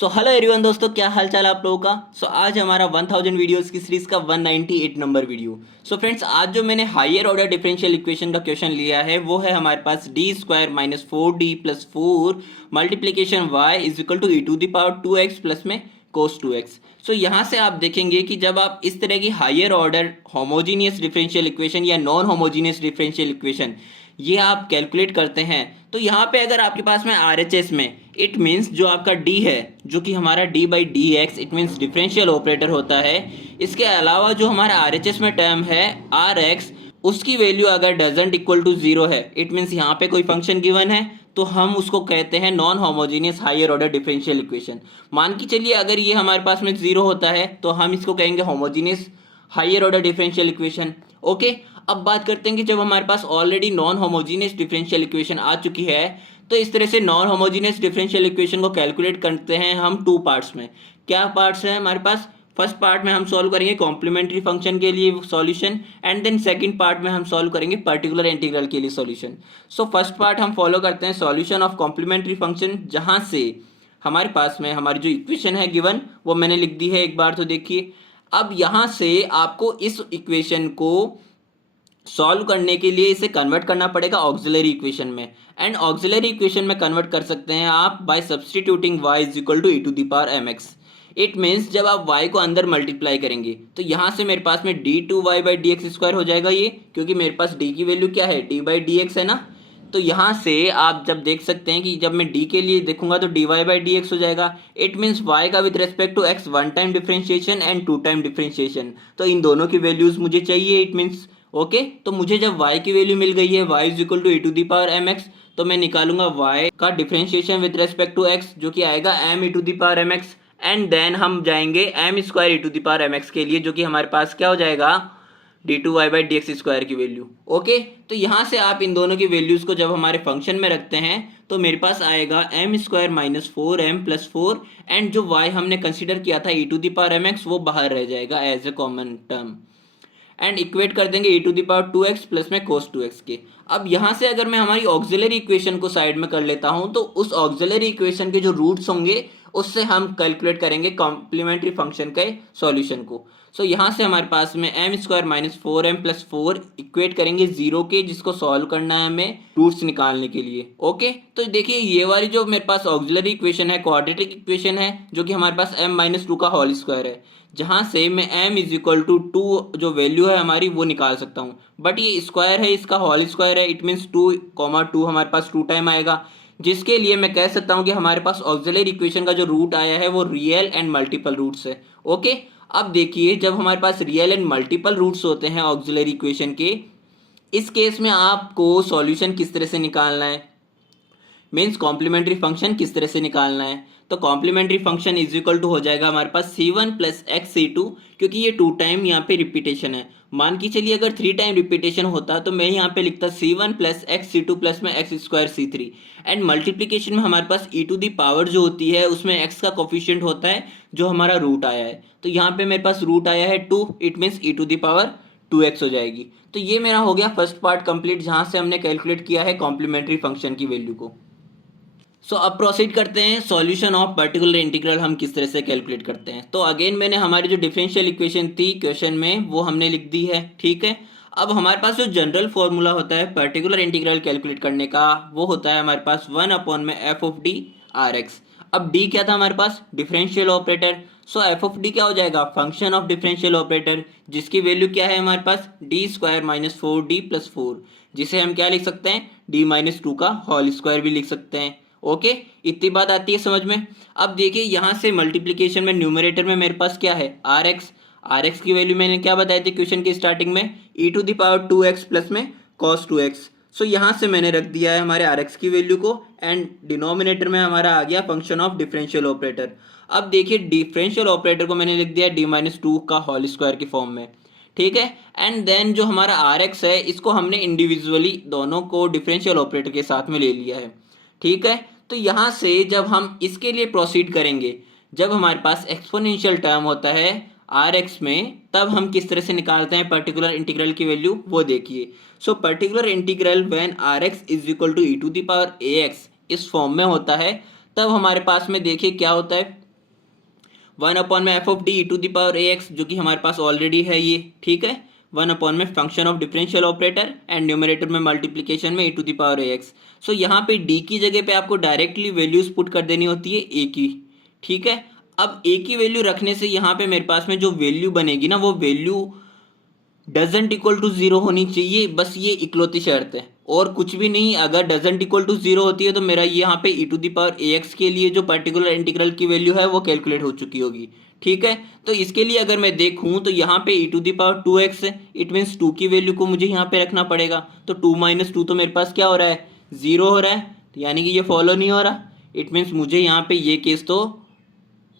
So hello everyone दोस्तों, क्या हाल चाल आप लोगों का। आज हमारा 1000 वीडियोस की सीरीज का 198 नंबर वीडियो। फ्रेंड्स, आज जो मैंने हायर ऑर्डर डिफरेंशियल इक्वेशन का क्वेश्चन लिया है वो है हमारे पास D square minus 4d+4 multiplication y is equal to E to the power 2x plus में कोस 2x। यहाँ से आप देखेंगे कि जब आप इस तरह की higher order homogeneous differential equation या नॉन होमोजीनियस डिफरेंशियल इक्वेशन ये आप कैलकुलेट करते हैं, तो यहाँ पे अगर आपके पास में RHS में इट मीन्स जो आपका D है, जो कि हमारा D by D x it means differential operator होता है। इसके अलावा जो हमारा RHS में टर्म है RX, उसकी वैल्यू अगर डजेंट इक्वल टू 0 है, इट मीन्स यहाँ पे कोई फंक्शन गिवन है, तो हम उसको कहते हैं non homogeneous higher order differential equation. मान के चलिए अगर ये हमारे पास में 0 होता है तो हम इसको कहेंगे homogeneous higher order differential equation. Okay, अब बात करते हैं कि जब हमारे पास already non homogeneous differential equation आ चुकी है, तो इस तरह से नॉन होमोजीनियस डिफरेंशियल इक्वेशन को कैलकुलेट करते हैं हम टू पार्ट्स में। क्या पार्ट्स हैं हमारे पास? फर्स्ट पार्ट में हम सॉल्व करेंगे कॉम्प्लीमेंट्री फंक्शन के लिए solution, and then second part में हम सॉल्व करेंगे पर्टिकुलर इंटीग्रल के लिए सॉल्यूशन। फर्स्ट पार्ट हम फॉलो करते हैं सॉल्यूशन ऑफ कॉम्प्लीमेंट्री फंक्शन, जहां से हमारे पास में हमारी जो इक्वेशन है गिवन वो मैंने लिख दी है, एक बार तो देखिए। अब यहाँ से आपको इस इक्वेशन को सॉल्व करने के लिए इसे कन्वर्ट करना पड़ेगा ऑक्सिलरी इक्वेशन में, एंड ऑक्सिलरी इक्वेशन में कन्वर्ट कर सकते हैं आप by substituting y is equal to E to the power mx। It means जब आप y को अंदर मल्टीप्लाई करेंगे तो यहाँ से मेरे पास में d2y by D x square हो जाएगा ये, क्योंकि मेरे पास d की वैल्यू क्या है, d बाई डी एक्स है ना। तो यहाँ से आप जब देख सकते हैं कि जब मैं d के लिए देखूंगा तो dy बाई डी एक्स हो जाएगा। इट मीन्स y का with respect to x one time differentiation and two time differentiation, तो इन दोनों की वैल्यूज मुझे चाहिए। इट मीन्स ओके, तो मुझे जब y की वैल्यू मिल गई है y is equal to E to the power mx, तो मैं निकालूंगा y का differentiation with respect to x, जो कि आएगा m E to the power mx, and then हम जाएंगे m square E to the power mx के लिए, जो कि हमारे पास क्या हो जाएगा, d2y by D x square की वैल्यू। ओके, तो यहाँ से आप इन दोनों की वैल्यूज को जब हमारे फंक्शन में रखते हैं तो मेरे पास आएगा m square minus 4m plus 4, and जो y हमने कंसिडर किया था e to the power mx वो बाहर रह जाएगा as a common term, and equate कर देंगे e to the power 2x plus में कोस 2x के। अब यहाँ से अगर मैं हमारी ऑक्सिलरी इक्वेशन को साइड में कर लेता हूँ तो उस ऑक्सिलरी इक्वेशन के जो रूट्स होंगे उससे हम कैलकुलेट करेंगे कॉम्प्लीमेंट्री फंक्शन के सॉल्यूशन को। यहाँ से हमारे पास में M square minus 4m plus 4 equate करेंगे 0 के, जिसको सॉल्व करना है हमें रूट्स निकालने के लिए। ओके, तो देखिए ये वाली जो मेरे पास ऑक्सिलरी इक्वेशन है क्वाड्रेटिक इक्वेशन है, जो कि हमारे पास m माइनस 2 का होल स्क्वायर है, जहाँ से मैं m इज इक्वल टू 2 जो वैल्यू है हमारी वो निकाल सकता हूँ। बट ये स्क्वायर है, इसका होल स्क्वायर है, इट मीन्स 2, हमारे पास 2 टाइम आएगा, जिसके लिए मैं कह सकता हूँ कि हमारे पास ऑक्सिलरी इक्वेशन का जो रूट आया है वो रियल एंड मल्टीपल रूट्स है। ओके, अब देखिए जब हमारे पास रियल एंड मल्टीपल रूट्स होते हैं ऑक्सिलरी इक्वेशन के, इस केस में आपको सॉल्यूशन किस तरह से निकालना है, मीन्स कॉम्प्लीमेंट्री फंक्शन किस तरह से निकालना है। तो complementary function is equal to हो जाएगा हमारे पास c1 प्लस एक्स c2, क्योंकि ये 2 टाइम यहाँ पे रिपीटेशन है। मान के चलिए अगर 3 टाइम रिपीटेशन होता तो मैं यहाँ पे लिखता c1 plus X c2 plus में X square c3, and multiplication में हमारे पास ई टू दी पावर जो होती है उसमें x का कोफिशिएंट होता है जो हमारा रूट आया है, तो यहाँ पे मेरे पास रूट आया है 2, it means E to the power 2x हो जाएगी। तो ये मेरा हो गया फर्स्ट पार्ट कंप्लीट, जहाँ से हमने कैलकुलेट किया है कॉम्प्लीमेंट्री फंक्शन की वैल्यू को। अब प्रोसीड करते हैं सॉल्यूशन ऑफ पर्टिकुलर इंटीग्रल हम किस तरह से कैलकुलेट करते हैं। तो अगेन मैंने हमारी जो डिफरेंशियल इक्वेशन थी क्वेश्चन में वो हमने लिख दी है, ठीक है। अब हमारे पास जो जनरल फॉर्मूला होता है पर्टिकुलर इंटीग्रल कैलकुलेट करने का वो होता है हमारे पास 1 में F of D R X. अब डी क्या था हमारे पास, differential operator. F of D क्या हो जाएगा, फंक्शन ऑफ डिफरेंशियल ऑपरेटर, जिसकी वैल्यू क्या है हमारे पास D square minus 4d plus 4, जिसे हम क्या लिख सकते हैं, d माइनस 2 का होल स्क्वायर भी लिख सकते हैं। ओके, इतनी बात आती है समझ में। अब देखिए यहाँ से मल्टीप्लिकेशन में न्यूमरेटर में मेरे पास क्या है, आर एक्स की वैल्यू मैंने क्या बताई थी क्वेश्चन की स्टार्टिंग में, e to the power 2x plus में कॉस 2x। यहाँ से मैंने रख दिया है हमारे आर एक्स की वैल्यू को, एंड डिनोमिनेटर में हमारा आ गया फंक्शन ऑफ डिफरेंशियल ऑपरेटर। अब देखिए डिफरेंशियल ऑपरेटर को मैंने लिख दिया d माइनस 2 का होल स्क्वायर की फॉर्म में, ठीक है। एंड देन जो हमारा आर एक्स है इसको हमने इंडिविजुअली दोनों को डिफरेंशियल ऑपरेटर के साथ में ले लिया है, ठीक है। तो यहाँ से जब हम इसके लिए प्रोसीड करेंगे, जब हमारे पास एक्सपोनेंशियल टर्म होता है आर एक्स में, तब हम किस तरह से निकालते हैं पर्टिकुलर इंटीग्रल की वैल्यू वो देखिए। Particular integral when R X is equal to E to the power A X इस फॉर्म में होता है, तब हमारे पास में देखिए क्या होता है, वन अपॉन में F of D E to the power A X, जो कि हमारे पास ऑलरेडी है ये, ठीक है। वन अपॉन में function of differential operator and numerator में मल्टीप्लीकेशन में e to the power A X. So यहाँ पे डी की जगह पे आपको डायरेक्टली वैल्यूज पुट कर देनी होती है ए की, ठीक है। अब ए की वैल्यू रखने से यहाँ पे मेरे पास में जो वैल्यू बनेगी ना, वो value doesn't equal to zero होनी चाहिए, बस ये इकलौती शर्त है और कुछ भी नहीं। अगर डजेंट इक्वल टू जीरो होती है तो मेरा यहाँ पे e to the power A X के लिए जो पर्टिकुलर इंटीग्रल की वैल्यू है वो कैलकुलेट हो चुकी होगी, ठीक है। तो इसके लिए अगर मैं देखूँ तो यहाँ पे e to the power two x है, इट मीन्स टू की वैल्यू को मुझे यहाँ पे रखना पड़ेगा। तो टू माइनस टू तो मेरे पास क्या हो रहा है, जीरो हो रहा है, तो यानी कि ये फॉलो नहीं हो रहा। इट मीन्स मुझे यहाँ पे ये केस तो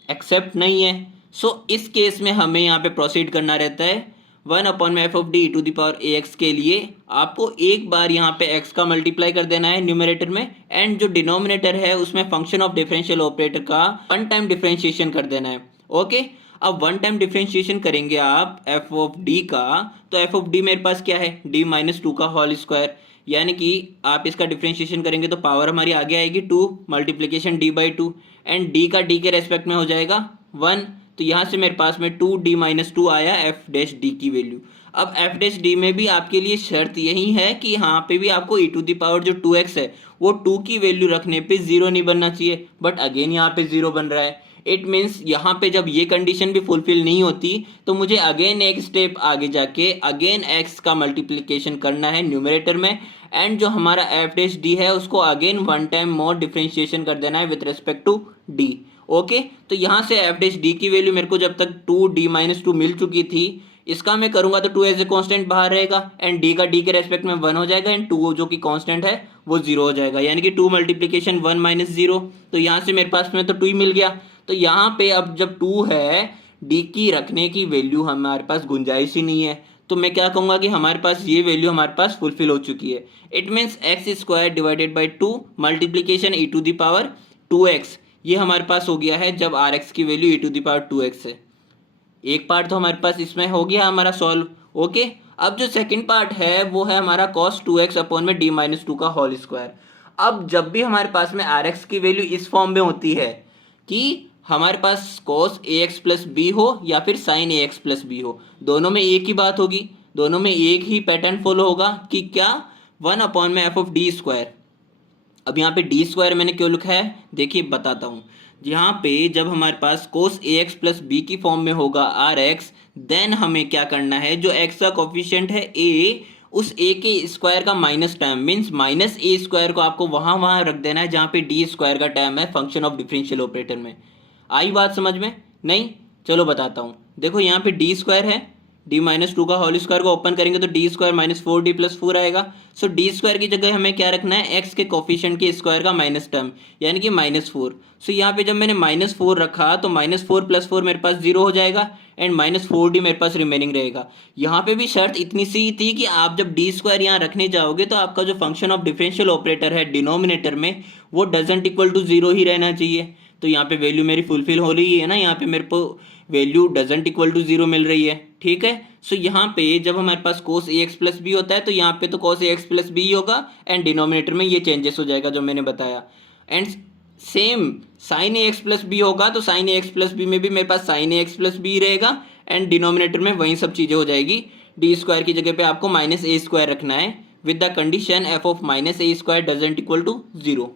एक्सेप्ट नहीं है। सो इस केस में हमें यहाँ पे प्रोसीड करना रहता है वन अपॉन में F of D E to the power A X के लिए आपको एक बार यहाँ पे एक्स का मल्टीप्लाई कर देना है न्यूमरेटर में, एंड जो डिनोमिनेटर है उसमें फंक्शन ऑफ डिफरेंशियल ऑपरेटर का वन टाइम डिफरेंशिएशन कर देना है, ओके। अब वन टाइम डिफरेंशिएशन करेंगे आप एफ ऑफ डी का, तो एफ ऑफ डी मेरे पास क्या है, डी माइनस टू का होल स्क्वायर, यानी कि आप इसका डिफरेंशिएशन करेंगे तो पावर हमारी आगे आएगी two, multiplication D by two, and D का डी के रेस्पेक्ट में हो जाएगा वन। तो यहाँ से मेरे पास में टू डी माइनस टू आया एफ डैश डी की वैल्यू। अब एफ डैश डी में भी आपके लिए शर्त यही है कि यहाँ पे भी आपको ई टू द पावर जो टू एक्स है वो टू की वैल्यू रखने पे जीरो नहीं बनना चाहिए, बट अगेन यहाँ पे जीरो बन रहा है। इट मीन्स यहाँ पे जब ये कंडीशन भी फुलफिल नहीं होती तो मुझे अगेन एक स्टेप आगे जाके अगेन एक्स का मल्टीप्लिकेशन करना है न्यूमरेटर में, एंड जो हमारा एफ डैश डी है उसको again one time more differentiation कर देना है with respect to D, okay. तो यहाँ से एफ डैश डी की वैल्यू मेरे को जब तक टू डी माइनस टू मिल चुकी थी, इसका मैं करूँगा तो टू एज ए कॉन्स्टेंट बाहर रहेगा एंड डी का डी के रेस्पेक्ट में वन हो जाएगा एंड टू जो कि कॉन्स्टेंट है वो जीरो हो जाएगा, यानी कि two multiplication one minus zero. तो यहाँ से मेरे पास में तो टू ही मिल गया। तो यहाँ पे अब जब टू है, डी की रखने की वैल्यू हमारे पास गुंजाइश ही नहीं है, तो मैं क्या कहूँगा कि हमारे पास ये वैल्यू हमारे पास फुलफिल हो चुकी है। It means x square divided by two multiplication e to the power two x, ये हमारे पास हो गया है जब आर एक्स की value e to the power two x है। एक पार्ट तो हमारे पास इसमें हो गया हमारा सॉल्व, ओके। अब जो सेकंड पार्ट है वो है हमारा कॉस टू एक्स अपॉन में डी माइनस टू का होल स्क्वायर। अब जब भी हमारे पास में आर एक्स की वैल्यू इस फॉर्म में होती है कि हमारे पास cos A X plus B हो या फिर sign A X plus B हो, दोनों में एक ही बात होगी, दोनों में एक ही पैटर्न फॉलो होगा कि क्या, वन अपॉन में एफ ऑफ डी स्क्वायर। अब यहाँ पे डी स्क्वायर मैंने क्यों लिखा है, देखिए बताता हूँ। यहाँ पे जब हमारे पास cos A X plus B की फॉर्म में होगा आर एक्स, देन हमें क्या करना है, जो एक्स का कोफिशिएंट है ए, उस ए के स्क्वायर का minus term means minus a square को आपको वहाँ रख देना है जहाँ पे डी स्क्वायर का टर्म है फंक्शन ऑफ डिफरेंशियल ऑपरेटर में। आई बात समझ में? नहीं, चलो बताता हूँ। देखो यहाँ पे डी स्क्वायर है, डी माइनस टू का होल स्क्वायर को ओपन करेंगे तो D square minus four D plus four आएगा। सो डी स्क्वायर की जगह हमें क्या रखना है, एक्स के कोफिशिएंट के स्क्वायर का माइनस टर्म यानी कि माइनस फोर। सो यहाँ पे जब मैंने माइनस फोर रखा तो माइनस फोर प्लस फोर मेरे पास जीरो हो जाएगा एंड माइनस फोर डी मेरे पास रिमेनिंग रहेगा। यहाँ पे भी शर्त इतनी सी थी कि आप जब डी स्क्वायर यहाँ रखने जाओगे तो आपका जो फंक्शन ऑफ डिफरेंशियल ऑपरेटर है डिनोमिनेटर में वो डजेंट इक्वल टू जीरो ही रहना चाहिए। तो यहाँ पे वैल्यू मेरी फुलफिल हो रही है ना, यहाँ पे मेरे को value doesn't equal to zero मिल रही है, ठीक है। सो यहाँ पे जब हमारे पास cos A X plus B होता है तो यहाँ पे तो cos A X plus B होगा एंड डिनोमिनेटर में ये चेंजेस हो जाएगा जो मैंने बताया। And same sine A X plus B होगा तो sine A X plus B में भी मेरे पास sine A X plus B रहेगा एंड डिनोमिनेटर में वही सब चीज़ें हो जाएगी। डी स्क्वायर की जगह पे आपको माइनस ए स्क्वायर रखना है with the condition f of minus a square doesn't equal to zero.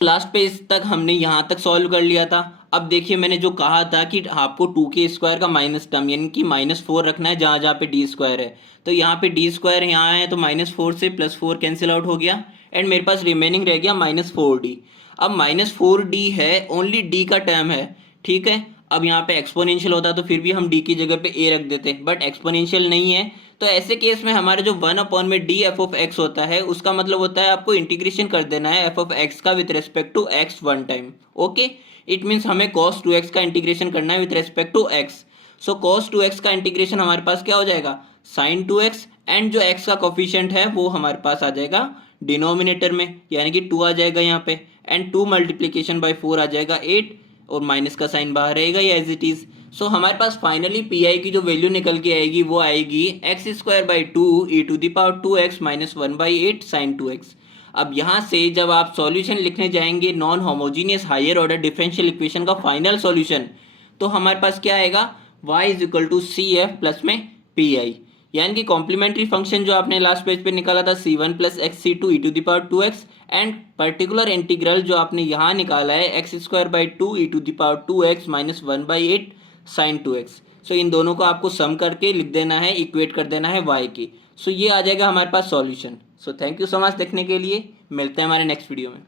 Last page तक हमने यहाँ तक सॉल्व कर लिया था। अब देखिए मैंने जो कहा था कि आपको टू के स्क्वायर का माइनस टर्म यानी कि माइनस फोर रखना है जहाँ जहाँ पे डी स्क्वायर है, तो यहाँ पे डी स्क्वायर यहाँ है तो माइनस फोर से प्लस फोर कैंसिल आउट हो गया एंड मेरे पास रिमेनिंग रह गया माइनस फोर डी। अब माइनस फोर डी है, ओनली डी का टर्म है, ठीक है। अब यहाँ पे एक्सपोनेंशियल होता तो फिर भी हम डी की जगह पे ए रख देते, बट एक्सपोनेंशियल नहीं है तो ऐसे केस में हमारे जो वन अपॉन में डी एफ ऑफ एक्स होता है उसका मतलब होता है आपको इंटीग्रेशन कर देना है एफ ऑफ एक्स का with respect to x one time, okay. It means हमें कॉस टू एक्स का इंटीग्रेशन करना है with respect to x. So cos two x का इंटीग्रेशन हमारे पास क्या हो जाएगा, साइन टू एक्स, एंड जो एक्स का कोफिशिएंट है वो हमारे पास आ जाएगा डिनोमिनेटर में यानी कि टू आ जाएगा यहाँ पे, and two multiplication by four आ जाएगा एट और माइनस का साइन बाहर रहेगा या एज इट इज। सो हमारे पास फाइनली पी आई की जो वैल्यू निकल के आएगी वो आएगी x square by two E to the power two x minus one by eight sine two x. अब यहाँ से जब आप सॉल्यूशन लिखने जाएंगे non homogeneous higher order differential equation का फाइनल सॉल्यूशन, तो हमारे पास क्या आएगा, y is equal to c f plus में पी आई, यानी कि कॉम्प्लीमेंट्री फंक्शन जो आपने लास्ट पेज पे निकाला था c1 plus x c two E to the power 2x, and particular integral जो आपने यहाँ निकाला है x square by two E to the power 2x minus 1/8 sine 2x। So इन दोनों को आपको सम करके लिख देना है, इक्वेट कर देना है y की। सो ये आ जाएगा हमारे पास solution. So thank you so much देखने के लिए, मिलते हैं हमारे नेक्स्ट वीडियो में।